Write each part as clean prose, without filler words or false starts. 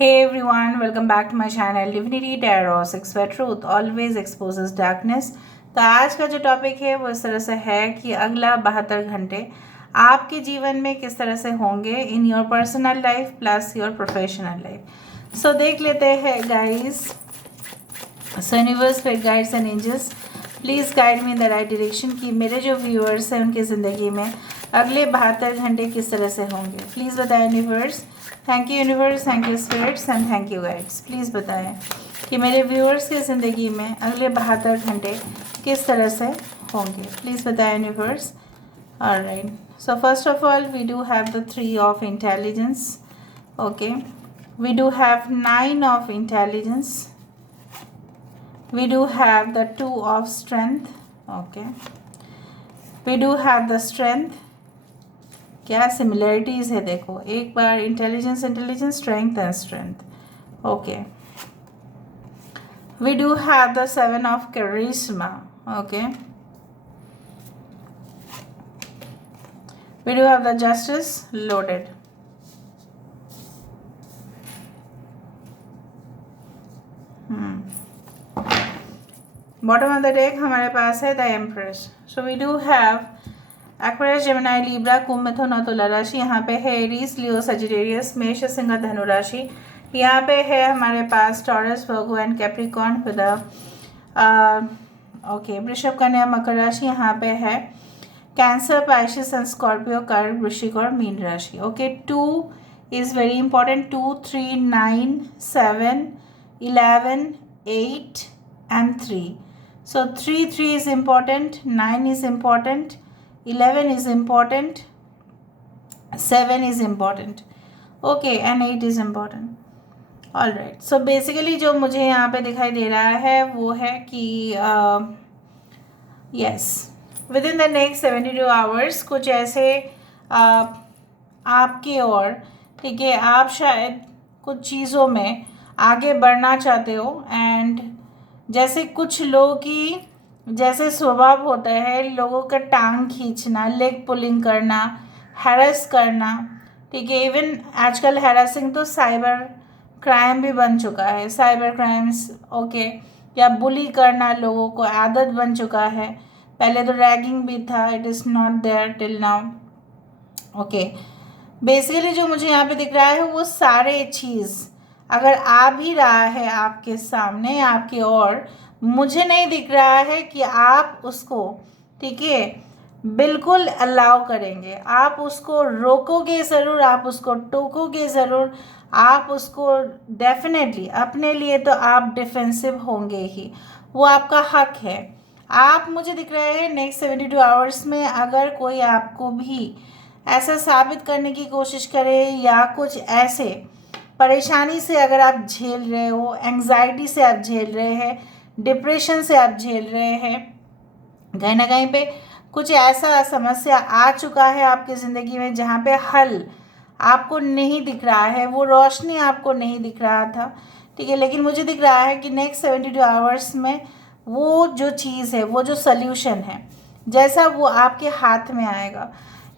Hey everyone, welcome back to my channel Divinity Tarot 6 where truth always exposes darkness। तो आज का जो topic है वो इस तरह से है कि अगला 72 घंटे आपके जीवन में किस तरह से होंगे in your personal life plus your professional life. So देख लेते हैं guys. So universe, spirit guides and angels, please guide me in the right direction कि मेरे जो व्यूअर्स हैं उनकी ज़िंदगी में अगले 72 घंटे किस तरह से होंगे। प्लीज़ बताएं universe. Thank you universe, thank you spirits and thank you guides. Please बताएं कि मेरे व्यूअर्स की ज़िंदगी में अगले 72 घंटे किस तरह से होंगे। प्लीज़ बताएं universe. Alright, so first of all we do have the 3 of intelligence. Okay, we do have 9 of intelligence. We do have the 2 of strength. Okay, we do have the strength. क्या similarities है देखो, एक बार intelligence, strength and strength. Okay, we do have the 7 of charisma. Okay, we do have the justice loaded. Bottom of the deck हमारे पास है the empress. So we do have Aquarius, Gemini, Libra, कुंभ, मिथुन और तुला राशि। यहाँ पे है एरीज, लियो, सजिटेरियस, मेष, सिंह, धनु राशि। यहाँ पे है हमारे पास Taurus, Virgo and Capricorn with okay, वृषभ, कन्या, मकर राशि। यहाँ पे है कैंसर, पाइसेस एंड स्कॉर्पियो, कर्क, वृश्चिक और मीन राशि। Okay, 2 is very important. 2, 3, 9, 7, 11, 8 and 3. So 3 is important, 9 is important, 11 is important, 7 is important, okay, and 8 is important. All right, so basically जो मुझे यहाँ पे दिखाई दे रहा है वो है कि yes, within the next 72 hours कुछ ऐसे आपके और ठीक है, आप शायद कुछ चीज़ों में आगे बढ़ना चाहते हो। एंड जैसे कुछ लोगों की जैसे स्वभाव होता है लोगों का टांग खींचना, लेग पुलिंग करना, हैरेस करना, ठीक है। इवन आजकल हैरेसिंग तो साइबर क्राइम भी बन चुका है, साइबर क्राइम्स, ओके, या बुली करना लोगों को आदत बन चुका है। पहले तो रैगिंग भी था, it is not there till now. Okay, basically जो मुझे यहाँ पे दिख रहा है वो सारे चीज़ अगर आ भी रहा है आपके सामने, आपकी ओर, मुझे नहीं दिख रहा है कि आप उसको, ठीक है, बिल्कुल अलाउ करेंगे। आप उसको रोकोगे ज़रूर, आप उसको टोकोगे ज़रूर, आप उसको डेफिनेटली, अपने लिए तो आप डिफेंसिव होंगे ही, वो आपका हक है। आप, मुझे दिख रहे हैं नेक्स्ट 72 आवर्स में अगर कोई आपको भी ऐसा साबित करने की कोशिश करे या कुछ ऐसे परेशानी से अगर आप झेल रहे हो, एंग्जाइटी से आप झेल रहे हैं, डिप्रेशन से आप झेल रहे हैं, कहीं ना कहीं पे कुछ ऐसा समस्या आ चुका है आपकी ज़िंदगी में जहाँ पे हल आपको नहीं दिख रहा है, वो रोशनी आपको नहीं दिख रहा था, ठीक है, लेकिन मुझे दिख रहा है कि नेक्स्ट 72 आवर्स में वो जो चीज़ है, वो जो सल्यूशन है, जैसा वो आपके हाथ में आएगा।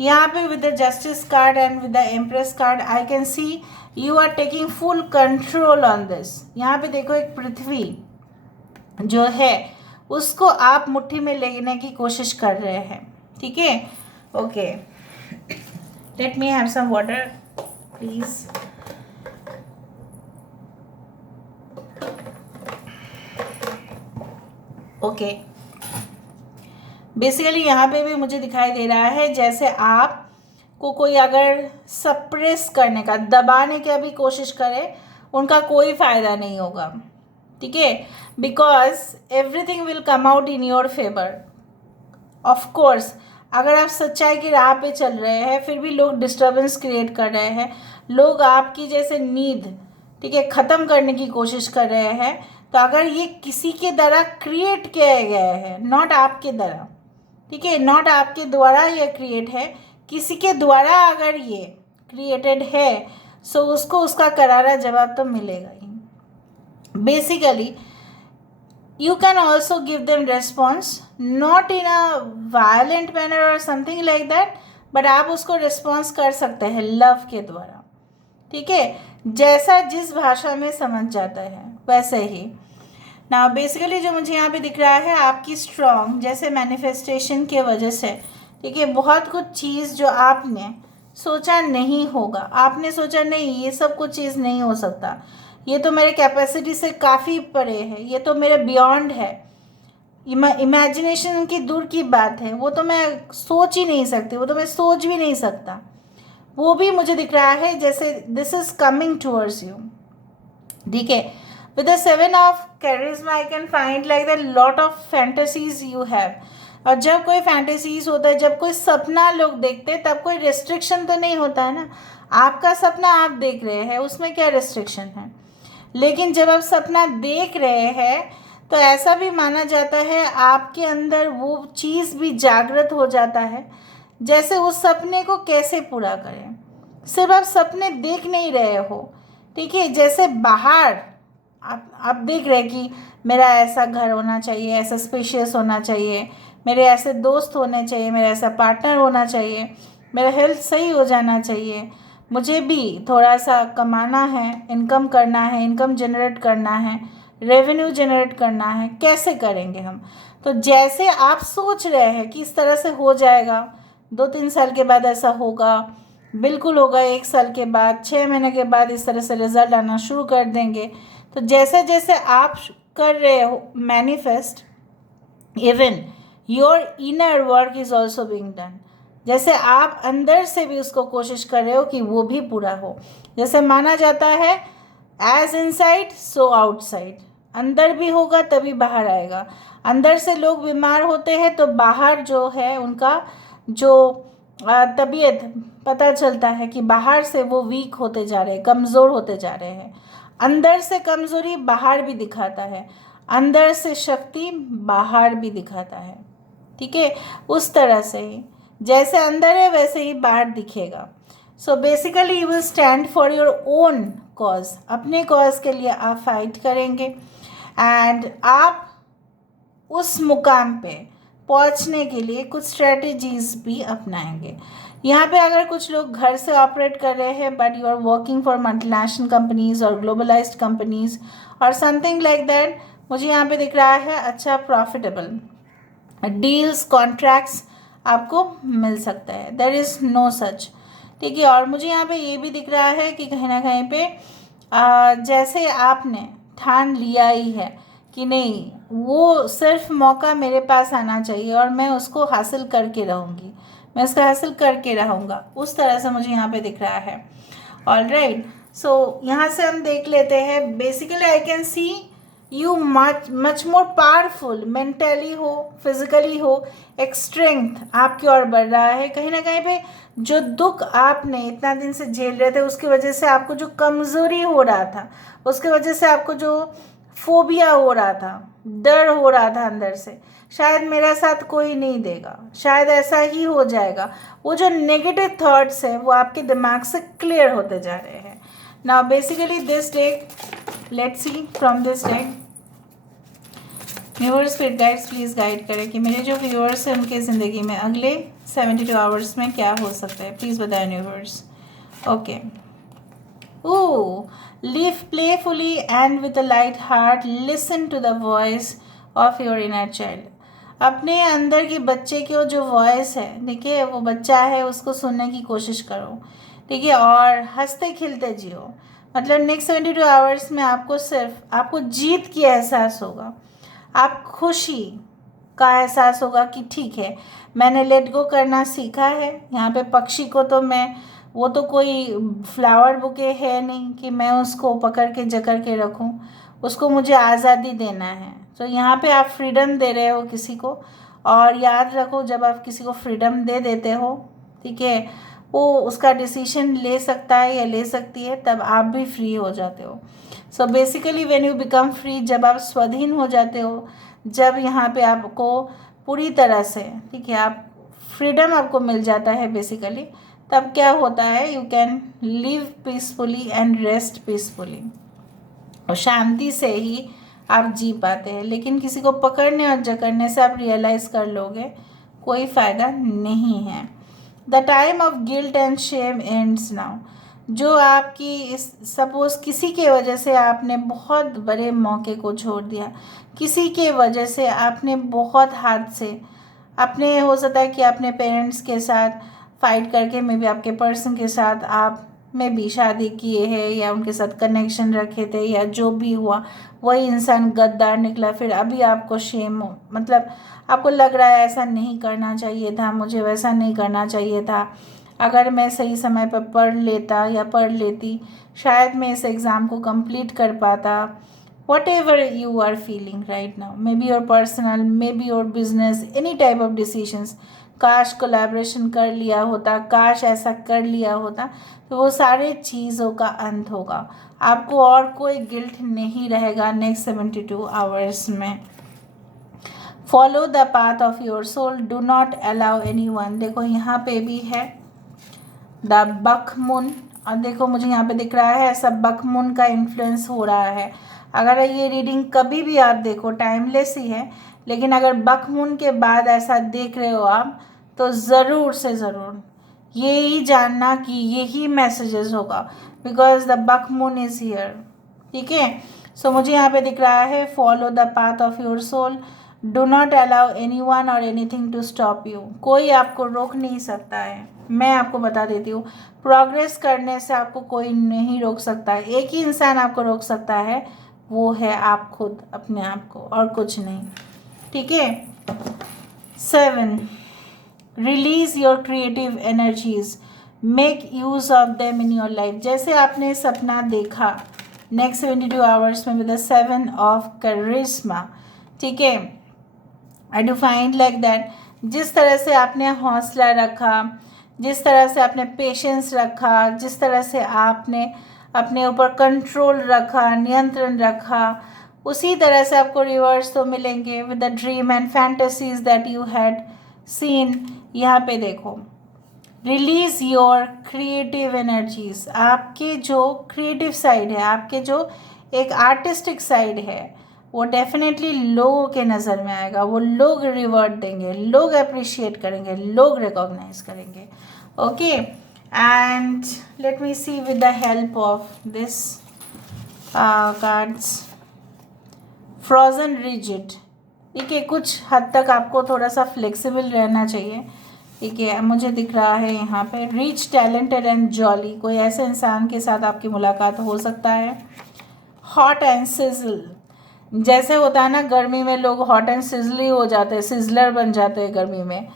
यहाँ पे with the justice card and with the empress card I can see you are taking full control on this. यहाँ पे देखो एक पृथ्वी जो है उसको आप मुट्ठी में लेने की कोशिश कर रहे हैं, ठीक है। Okay, let me have some water please. Okay, basically यहाँ पे भी मुझे दिखाई दे रहा है जैसे आप को कोई अगर सप्रेस करने का, दबाने की भी कोशिश करे, उनका कोई फ़ायदा नहीं होगा, ठीक है, because everything will come out in your favour. Of course अगर आप सच्चाई की राह पे चल रहे हैं फिर भी लोग डिस्टर्बेंस क्रिएट कर रहे हैं, लोग आपकी जैसे नींद, ठीक है, ख़त्म करने की कोशिश कर रहे हैं। तो अगर ये किसी के द्वारा क्रिएट किया गया है, नॉट आपके द्वारा, ठीक है, नॉट आपके द्वारा ये क्रिएट है, किसी के द्वारा अगर ये क्रिएटेड है सो उसको उसका करारा जवाब तो मिलेगा ही। Basically you can also give them response not in a violent manner or something like that, but आप उसको response कर सकते हैं लव के द्वारा, ठीक है। जैसा जिस भाषा में समझ जाता है वैसे ही। ना बेसिकली जो मुझे यहाँ पे दिख रहा है आपकी स्ट्रॉन्ग जैसे मैनिफेस्टेशन के वजह से, ठीक है, बहुत कुछ चीज़ जो आपने सोचा नहीं होगा, आपने सोचा नहीं ये सब कुछ चीज़ नहीं हो सकता, ये तो मेरे कैपेसिटी से काफ़ी परे है, ये तो मेरे बियॉन्ड है, इमेजिनेशन की दूर की बात है, वो तो मैं सोच ही नहीं सकती, वो तो मैं सोच भी नहीं सकता, वो भी मुझे दिख रहा है जैसे this is coming towards you. ठीक है, with the 7 of charisma I can find like the lot of fantasies you have. और जब कोई फैंटेसीज होता है, जब कोई सपना लोग देखते हैं, तब कोई रिस्ट्रिक्शन तो नहीं होता है ना। आपका सपना आप देख रहे हैं, उसमें क्या रिस्ट्रिक्शन है। लेकिन जब आप सपना देख रहे हैं तो ऐसा भी माना जाता है आपके अंदर वो चीज़ भी जागृत हो जाता है, जैसे उस सपने को कैसे पूरा करें। सिर्फ आप सपने देख नहीं रहे हो, ठीक है, जैसे बाहर आप देख रहे हैं कि मेरा ऐसा घर होना चाहिए, ऐसा स्पेशियस होना चाहिए, मेरे ऐसे दोस्त होने चाहिए, मेरा ऐसा पार्टनर होना चाहिए, मेरा हेल्थ सही हो जाना चाहिए, मुझे भी थोड़ा सा कमाना है, इनकम करना है, इनकम जनरेट करना है, रेवेन्यू जनरेट करना है। कैसे करेंगे हम? तो जैसे आप सोच रहे हैं कि इस तरह से हो जाएगा, 2-3 साल के बाद ऐसा होगा, बिल्कुल होगा, 1 साल के बाद, 6 महीने के बाद इस तरह से रिजल्ट आना शुरू कर देंगे। तो जैसे जैसे आप कर रहे हो manifest, even your inner work is also being done. जैसे आप अंदर से भी उसको कोशिश कर रहे हो कि वो भी पूरा हो। जैसे माना जाता है एज इनसाइड सो आउटसाइड, अंदर भी होगा तभी बाहर आएगा। अंदर से लोग बीमार होते हैं तो बाहर जो है उनका जो तबीयत पता चलता है कि बाहर से वो वीक होते जा रहे हैं, कमज़ोर होते जा रहे हैं। अंदर से कमज़ोरी बाहर भी दिखाता है, अंदर से शक्ति बाहर भी दिखाता है। ठीक है, उस तरह से ही जैसे अंदर है वैसे ही बाहर दिखेगा। So basically you will stand for your own cause, अपने कॉज के लिए आप फाइट करेंगे एंड आप उस मुकाम पे पहुंचने के लिए कुछ स्ट्रेटजीज भी अपनाएंगे। यहाँ पे अगर कुछ लोग घर से ऑपरेट कर रहे हैं but you are working for multinational companies और ग्लोबलाइज्ड कंपनीज और समथिंग लाइक दैट, मुझे यहाँ पे दिख रहा है अच्छा प्रॉफिटेबल डील्स, कॉन्ट्रैक्ट्स आपको मिल सकता है। There is no such. ठीक है, और मुझे यहाँ पे ये भी दिख रहा है कि कहीं ना कहीं पे जैसे आपने ठान लिया ही है कि नहीं, वो सिर्फ मौका मेरे पास आना चाहिए और मैं उसको हासिल करके रहूँगी, मैं उसको हासिल करके रहूँगा, उस तरह से मुझे यहाँ पे दिख रहा है। ऑलराइट, सो यहाँ से हम देख लेते हैं। Basically I can see you much more powerful, mentally हो, फिजिकली हो, एक स्ट्रेंथ आपकी ओर बढ़ रहा है। कहीं ना कहीं पे जो दुख आपने इतना दिन से झेल रहे थे उसकी वजह से आपको जो कमज़ोरी हो रहा था, उसकी वजह से आपको जो फोबिया हो रहा था, डर हो रहा था अंदर से, शायद मेरा साथ कोई नहीं देगा, शायद ऐसा ही हो जाएगा, वो जो नेगेटिव थॉट्स हैं वो आपके दिमाग से क्लियर होते जा रहे हैं। Now basically this deck, let's see from this deck, viewers spirit guides please guide करें कि मेरे जो व्यूअर्स हैं उनके ज़िंदगी में अगले 72 आवर्स में क्या हो सकता है। प्लीज़ बताएं viewers. Okay, live playfully and with a light heart, listen to the voice of your inner child। अपने अंदर के बच्चे की जो वॉइस है, देखिए वो बच्चा है, उसको सुनने की कोशिश करो, ठीक है, और हंसते खिलते जियो। मतलब नेक्स्ट 72 आवर्स में आपको सिर्फ आपको जीत की एहसास होगा, आप खुशी का एहसास होगा कि ठीक है मैंने लेट गो करना सीखा है। यहाँ पे पक्षी को तो मैं, वो तो कोई फ्लावर बुके है नहीं कि मैं उसको पकड़ के जकड़ के रखूं, उसको मुझे आज़ादी देना है। तो यहाँ पे आप फ्रीडम दे रहे हो किसी को, और याद रखो जब आप किसी को फ्रीडम दे देते हो, ठीक है, वो उसका डिसीजन ले सकता है या ले सकती है, तब आप भी फ्री हो जाते हो। So basically when you become free, जब आप स्वाधीन हो जाते हो, जब यहाँ पे आपको पूरी तरह से, ठीक है, आप फ्रीडम आपको मिल जाता है बेसिकली, तब क्या होता है, you can live peacefully and rest peacefully, और शांति से ही आप जी पाते हैं। लेकिन किसी को पकड़ने और जकड़ने से आप रियलाइज़ कर लोगे कोई फ़ायदा नहीं है। The time of guilt and Shem ends now. जो आपकी सपोज़ किसी के वजह से आपने बहुत बड़े मौके को छोड़ दिया, किसी के वजह से आपने बहुत हाथ से अपने, हो सकता है कि अपने पेरेंट्स के साथ फाइट करके मे बी आपके पर्सन के साथ आप में भी शादी किए हैं या उनके साथ कनेक्शन रखे थे, या जो भी हुआ वही इंसान गद्दार निकला, फिर अभी आपको शेम हो, मतलब आपको लग रहा है ऐसा नहीं करना चाहिए था, मुझे वैसा नहीं करना चाहिए था, अगर मैं सही समय पर पढ़ लेता या पढ़ लेती शायद मैं इस एग्ज़ाम को कंप्लीट कर पाता। Whatever you are feeling right now, may be your personal, may be your business, any type of decisions, काश कोलैबोरेशन कर लिया होता, काश ऐसा कर लिया होता, तो वो सारे चीज़ों का अंत होगा। आपको और कोई गिल्ट नहीं रहेगा नेक्स्ट 72 आवर्स में। Follow the path of your soul, do not allow anyone. देखो यहाँ पे भी है द बकमुन, और देखो मुझे यहाँ पे दिख रहा है सब बकमुन का इन्फ्लुएंस हो रहा है। अगर ये रीडिंग कभी भी आप देखो टाइमलेस ही है, लेकिन अगर बकमुन के बाद ऐसा देख रहे हो आप, तो ज़रूर से ज़रूर यही जानना कि यही मैसेजेस होगा, because the buck moon is here. ठीक है, सो मुझे यहाँ पे दिख रहा है follow the path of your soul, do not allow anyone और एनीथिंग टू स्टॉप यू। कोई आपको रोक नहीं सकता है, मैं आपको बता देती हूँ, प्रोग्रेस करने से आपको कोई नहीं रोक सकता है। एक ही इंसान आपको रोक सकता है, वो है आप खुद अपने आप को, और कुछ नहीं। ठीक है। 7, release your creative energies, make use of them in your life. जैसे आपने सपना देखा नेक्स्ट 72 आवर्स में विद द 7 ऑफ करिश्मा, ठीक है, I do find like that, जिस तरह से आपने हौसला रखा, जिस तरह से आपने पेशेंस रखा, जिस तरह से आपने अपने ऊपर कंट्रोल रखा, नियंत्रण रखा, उसी तरह से आपको रिवर्स तो मिलेंगे with the dream and fantasies that you had seen. यहाँ पे देखो, रिलीज़ योर क्रिएटिव एनर्जीज, आपके जो क्रिएटिव साइड है, आपके जो एक आर्टिस्टिक साइड है, वो डेफिनेटली लोगों के नज़र में आएगा, वो लोग रिवर्ट देंगे, लोग अप्रिशिएट करेंगे, लोग रिकॉग्नाइज करेंगे। Okay, and let me see with the help of this cards, frozen rigid. ठीक है, कुछ हद तक आपको थोड़ा सा फ्लेक्सिबल रहना चाहिए। ठीक है, मुझे दिख रहा है यहाँ पे रिच, टैलेंटेड एंड जॉली, कोई ऐसे इंसान के साथ आपकी मुलाकात हो सकता है। हॉट एंड सिजल, जैसे होता है ना गर्मी में लोग हॉट एंड सिजली हो जाते हैं, सिजलर बन जाते हैं गर्मी में,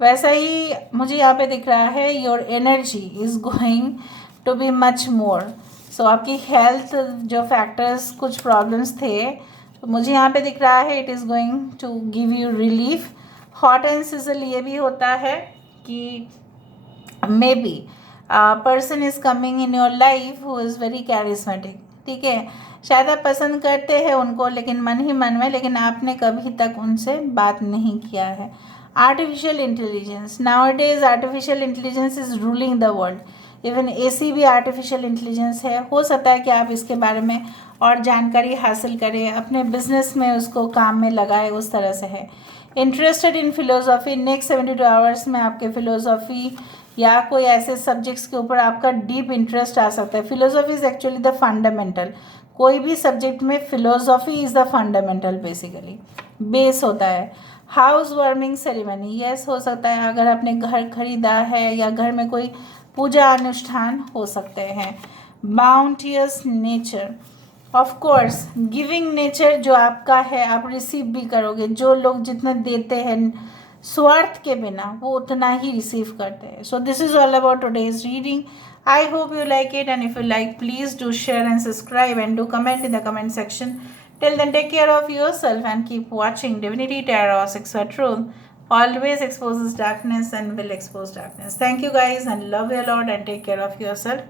वैसा ही मुझे यहाँ पे दिख रहा है your energy is going to be much more. So आपकी हेल्थ जो फैक्टर्स कुछ प्रॉब्लम्स थे, तो मुझे यहाँ पे दिख रहा है it is going to give you relief. Hot and sizzle ये भी होता है कि may be person is coming in your life who is very charismatic. ठीक है, शायद आप पसंद करते हैं उनको, लेकिन मन ही मन में, लेकिन आपने कभी तक उनसे बात नहीं किया है। Artificial intelligence, nowadays artificial intelligence is ruling the world, even AC भी आर्टिफिशियल इंटेलिजेंस है। हो सकता है कि आप इसके बारे में और जानकारी हासिल करें, अपने बिजनेस में उसको काम में लगाए, उस तरह से है। Interested in philosophy, next 72 hours में आपके फिलोसॉफी या कोई ऐसे सब्जेक्ट्स के ऊपर आपका डीप इंटरेस्ट आ सकता है। Philosophy is actually the fundamental, कोई भी सब्जेक्ट में philosophy is the fundamental, basically base होता है। हाउस वार्मिंग सेरेमनी, यस हो सकता है, अगर आपने घर खरीदा है या घर में कोई पूजा अनुष्ठान हो सकते हैं। Bounteous nature, of course giving nature जो आपका है आप रिसीव भी करोगे, जो लोग जितना देते हैं स्वार्थ के बिना वो उतना ही रिसीव करते हैं। So this is all about today's reading. I hope you like it, and if you like, please do share and subscribe and do comment in the comment section. Till then, take care of yourself and keep watching Divinity Tarot 6 Truth. Always exposes darkness and will expose darkness. Thank you guys and love you a lot and take care of yourself.